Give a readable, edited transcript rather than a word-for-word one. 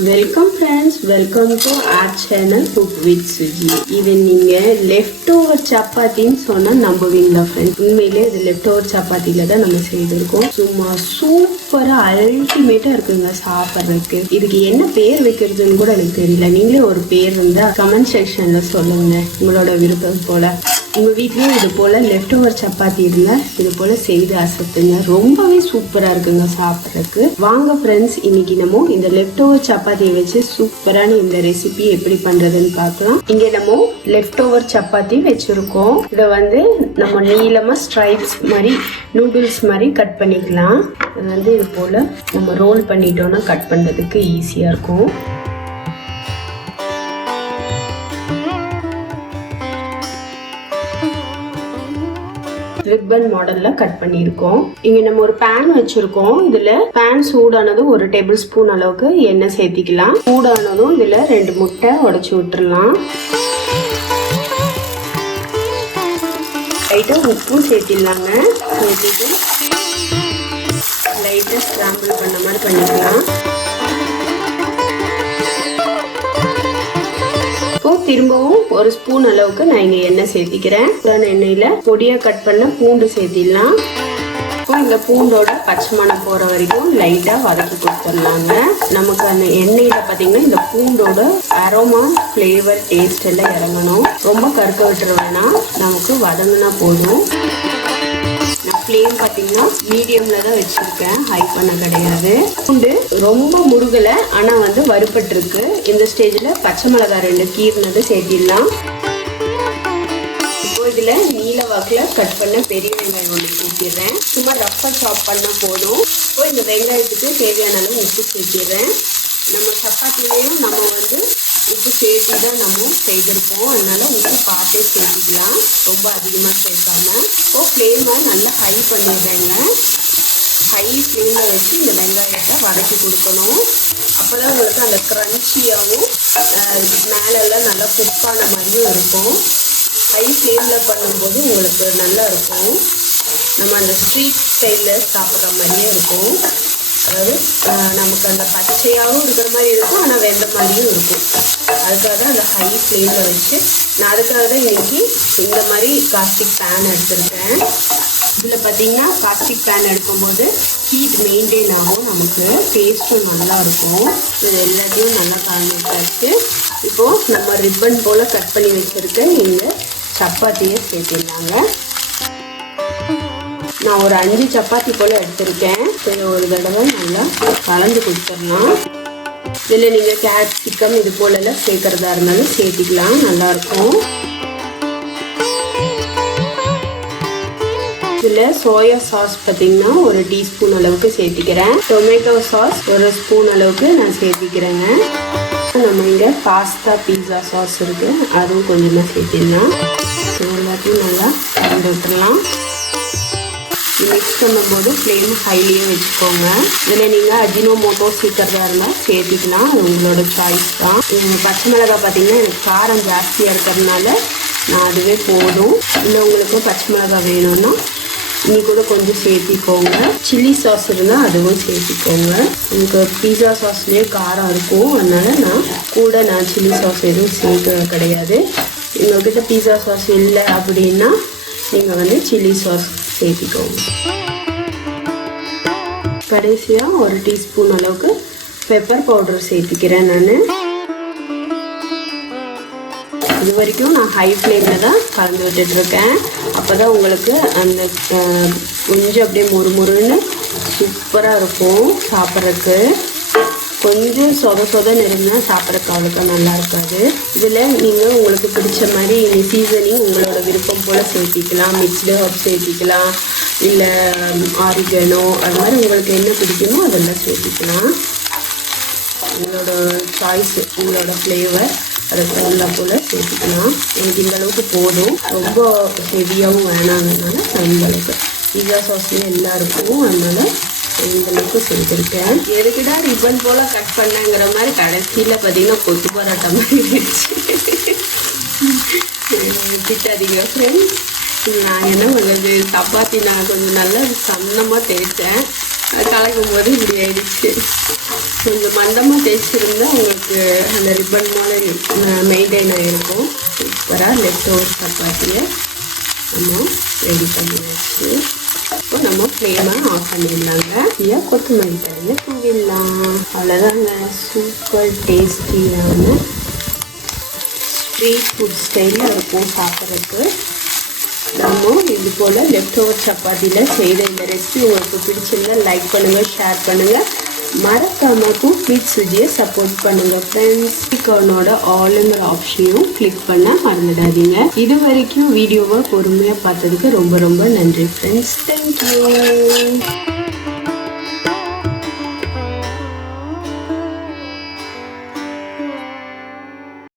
Welcome friends, welcome to R channel cook with Suji. இது நீங்கள் left over சப்பாத்தின்னு சொன்னால் நம்புவீங்களா friends? உண்மையிலே இது லெஃப்ட் ஓவர் சப்பாத்தியில் தான் நம்ம செய்திருக்கோம். சும்மா சூப்பராக அல்டிமேட்டாக இருக்குங்க சாப்பிட்றதுக்கு. இதுக்கு என்ன பேர் வைக்கிறதுன்னு கூட எனக்கு தெரியல. நீங்களே ஒரு பேர் இருந்தால் கமெண்ட் செக்ஷனில் சொல்லுங்கள், உங்களோட விருப்பம் போல். உங்கள் வீட்லேயும் இது போல் லெஃப்ட் ஓவர் சப்பாத்தி இருந்தால் இது போல் செய்து அசத்துங்க. ரொம்பவே சூப்பராக இருக்குங்க சாப்பிட்றதுக்கு. வாங்க ஃப்ரெண்ட்ஸ், இன்னைக்கு நம்ம இந்த லெஃப்ட் ஓவர் சப்பாத்தியை வச்சு சூப்பரான இந்த ரெசிபி எப்படி பண்ணுறதுன்னு பார்க்கலாம். இங்கே நம்ம லெஃப்ட் ஓவர் சப்பாத்தி வச்சுருக்கோம். இதை நம்ம நீளமாக ஸ்ட்ரைப்ஸ் மாதிரி நூடுல்ஸ் மாதிரி கட் பண்ணிக்கலாம். இது இது போல் நம்ம ரோல் பண்ணிட்டோன்னா கட் பண்ணுறதுக்கு ஈஸியாக இருக்கும். ரிப்பன் மாடல்ல கட் பண்ணியிருக்கோம். இங்க நம்ம ஒரு பேன் வச்சிருக்கோம். இதுல பேன் சூடானதும் 1 டேபிள் ஸ்பூன் அளவுக்கு எண்ணெய் சேர்த்திக்கலாம். சூடானதும் இதுல 2 முட்டை உடைச்சு விட்டுறலாம். லைட்டா உப்பும் சேர்த்திடலாங்க. சேர்த்திட்டு லைட்டா ஸ்கிராம்பிள் பண்ண மாதிரி பண்ணிக்கலாம். திரும்பவும் 1 ஸ்பூன் அளவுக்கு நான் இங்க எண்ணெய் சேர்த்திக்கிறேன். எண்ணெயில பொடியா கட் பண்ண பூண்டு சேர்த்திடலாம். இந்த பூண்டோட பச்சை மணம் போற வரைக்கும் லைட்டா வதக்கி கொடுத்துடலாங்க. நமக்கு அந்த எண்ணெயில பாத்தீங்கன்னா இந்த பூண்டோட அரோமா, ஃபிளேவர், டேஸ்ட் எல்லாம் இறங்கணும். ரொம்ப கருக்க விட்டுற வேணாம், நமக்கு வதங்கினா போதும். ஃப்ளேம் பார்த்தீங்கன்னா மீடியம்ல தான் வச்சிருக்கேன், ஹை பண்ண கிடையாது. பூண்டு ரொம்ப முருகல, ஆனா வறுபட்டிருக்கு. இந்த ஸ்டேஜ்ல பச்சை மிளகாய் 2 கீர்னது சேர்த்திடலாம். இப்போ இதுல நீல வாக்குல கட் பண்ண பெரிய வெங்காயம் 1 சேர்த்திடுறேன். சும்மா ரஃபா சாப் பண்ண போதும். இப்போ இந்த வெங்காயத்துக்கு தேவையான அளவு உப்பு சேர்த்திடுறேன். நம்ம சப்பாத்திலையும் நம்ம உப்பு சேர்த்து தான் நம்ம செய்திருப்போம், அதனால உப்பு பார்த்தே சேர்த்திக்கலாம், ரொம்ப அதிகமாக சேர்க்காம. இப்போ ஃப்ளேமை நல்லா ஹை பண்ணிடுறேங்க. ஹை ஃப்ளேமில் வச்சு இந்த வெங்காயத்தை வதக்கி கொடுக்கணும். அப்போ தான் உங்களுக்கு அந்த க்ரன்ச்சியாகவும் மேலெல்லாம் நல்லா குக்கான மாதிரியும் இருக்கும். ஹை ஃப்ளேமில் பண்ணும்போது உங்களுக்கு நல்லா இருக்கும். நம்ம அந்த ஸ்ட்ரீட் ஸ்டைலில் சாப்பிட்ற மாதிரியே இருக்கும். அதாவது நமக்கு அந்த பச்சையாகவும் இருக்கிற மாதிரி இருக்கும், ஆனால் வெந்த மாதிரியும் இருக்கும். அதுக்காக தான் அந்த ஹை ஃப்ளேமில் வச்சு நான் அதுக்காக தான் இன்றைக்கி இந்த மாதிரி காஸ்டிக் பேன் எடுத்திருக்கேன். இதில் பார்த்திங்கன்னா காஸ்டிக் பேன் எடுக்கும்போது ஹீட் மெயின்டைன் ஆகும், நமக்கு டேஸ்ட்டும் நல்லாயிருக்கும். இது எல்லாத்தையும் நல்லா கலந்துட்டாச்சு. இப்போது நம்ம ரிப்பன் போல் கட் பண்ணி வச்சுருக்க இந்த சப்பாத்தியை சேர்த்திடலாங்க. நான் ஒரு 5 சப்பாத்தி போல் எடுத்திருக்கேன். இதை ஒரு தடவை நல்லா கலந்து கொடுத்துடலாம். இதில் நீங்கள் கேப்சிகம் இது போலெல்லாம் சேர்க்குறதா இருந்தாலும் சேர்த்திக்கலாம், நல்லாயிருக்கும். இதில் சோயா சாஸ் பார்த்திங்கன்னா 1 டீஸ்பூன் அளவுக்கு சேர்த்திக்கிறேன். டொமேட்டோ சாஸ் 1 ஸ்பூன் அளவுக்கு நான் சேர்த்திக்கிறேங்க. நம்ம இங்கே பாஸ்தா பீஸா சாஸ் இருக்குது, அதுவும் கொஞ்சமாக சேர்த்திடலாம். எல்லாத்தையும் நல்லா கலந்து விட்டுடலாம். மிக்ஸ் பண்ணும்போது ஃப்ளேம் ஹைலியே வச்சுக்கோங்க. இதில் நீங்கள் அஜினோமோட்டோ சேர்க்கறதா இருந்தால் சேர்த்திக்கலாம், அது உங்களோட சாய்ஸ் தான். பச்சை மிளகாய் பார்த்தீங்கன்னா எனக்கு காரம் ஜாஸ்தியாக இருக்கிறதுனால நான் அதுவே போதும். இல்லை உங்களுக்கு பச்சை மிளகாய் வேணும்னா இன்னி கூட கொஞ்சம் சேர்த்திக்கோங்க. சில்லி சாஸ் இருந்தால் அதுவும் சேர்த்திக்கோங்க. உங்களுக்கு பீஸா சாஸ்லேயே காரம் இருக்கும், அதனால் நான் சில்லி சாஸ் எதுவும் சேர்க்க கிடையாது. உங்கள்கிட்ட பீஸா சாஸ் இல்லை அப்படின்னா நீங்கள் சில்லி சாஸ் சேர்த்திக்கோங்க. கடைசியாக 1 டீஸ்பூன் அளவுக்கு பெப்பர் பவுடர் சேர்த்திக்கிறேன். நான் இது வரைக்கும் நான் ஹை ஃப்ளேமில் தான் கலந்து விட்டுட்ருக்கேன். அப்போ தான் உங்களுக்கு அந்த கொஞ்சம் அப்படியே முறுமுறுன்னு சூப்பராக இருக்கும் சாப்பிட்றதுக்கு. கொஞ்சம் சொதன்னு இருந்தால் சாப்பிட்றதுக்கு அவ்வளோக்கா நல்லா இருக்காது. இதில் நீங்கள் உங்களுக்கு பிடிச்ச மாதிரி சீசனிங் உங்களோட விருப்பம் போல் சேர்த்திக்கலாம். மிக்ஸ்டு ஹர்ப் சேர்த்திக்கலாம், இல்லை ஆரிகனோ, அது மாதிரி உங்களுக்கு என்ன பிடிக்குமோ அதெல்லாம் சேர்த்திக்கலாம். உங்களோட சாய்ஸ், உங்களோட ஃப்ளேவர் அதை நல்லா போல் சேர்த்திக்கலாம். எனக்கு இந்த அளவுக்கு போதும், ரொம்ப ஹெவியாகவும் வேணாங்கிறதுனால நான் இந்த அளவுக்கு பீஸா சாஸ்லேயே எல்லாம் இருக்கும், அதனால் இந்த அளவுக்கு செஞ்சுருக்கேன். எதுக்குடா ரிப்பன் போல் கட் பண்ணேங்கிற மாதிரி கடைசியில் பார்த்தீங்கன்னா கொத்து பரோட்டா மாதிரி இருந்துச்சு. திட்டாதீங்க ஃப்ரெண்ட்ஸ். நான் என்ன பண்ணுறது, சப்பாத்தி நான் கொஞ்சம் நல்லா சன்னமாக தேய்ச்சேன். கலக்கும் போது இப்படி ஆயிடுச்சு. கொஞ்சம் மந்தமாக தேய்ச்சிருந்தா உங்களுக்கு அந்த ரிப்பன் மாதிரி மெயின்டைன் ஆகிருக்கும். சூப்பராக லெஃப்ட் ஓவர் சப்பாத்தியை நம்ம ரெடி பண்ணியாச்சு. இப்போ நம்ம ஃப்ளேமை ஆஃப் பண்ணிடலாங்க. ஏன் கொத்தமல்லி தரையை தூவிடலாம். அவ்வளோதாங்க, சூப்பர் டேஸ்டியான ஸ்ட்ரீட் ஃபுட் ஸ்டைலில் இருக்கும் சாப்பிட்றதுக்கு. நம்ம இது போல் லெஃப்ட் ஓவர் சப்பாத்தியில் செய்த இந்த ரெசிபி உங்களுக்கு பிடிச்சிருந்தா லைக் பண்ணுங்கள், ஷேர் பண்ணுங்கள். மறக்காமல் குக் வித் சுஜியை சப்போர்ட் பண்ணுங்கள் ஃப்ரெண்ட்ஸ். ஸ்பீக்கர்னோட ஆளுங்கிற ஆப்ஷனையும் கிளிக் பண்ண மறந்துடாதீங்க. இது வரைக்கும் வீடியோவை பொறுமையாக பார்த்ததுக்கு ரொம்ப ரொம்ப நன்றி ஃப்ரெண்ட்ஸ். தேங்க்யூ.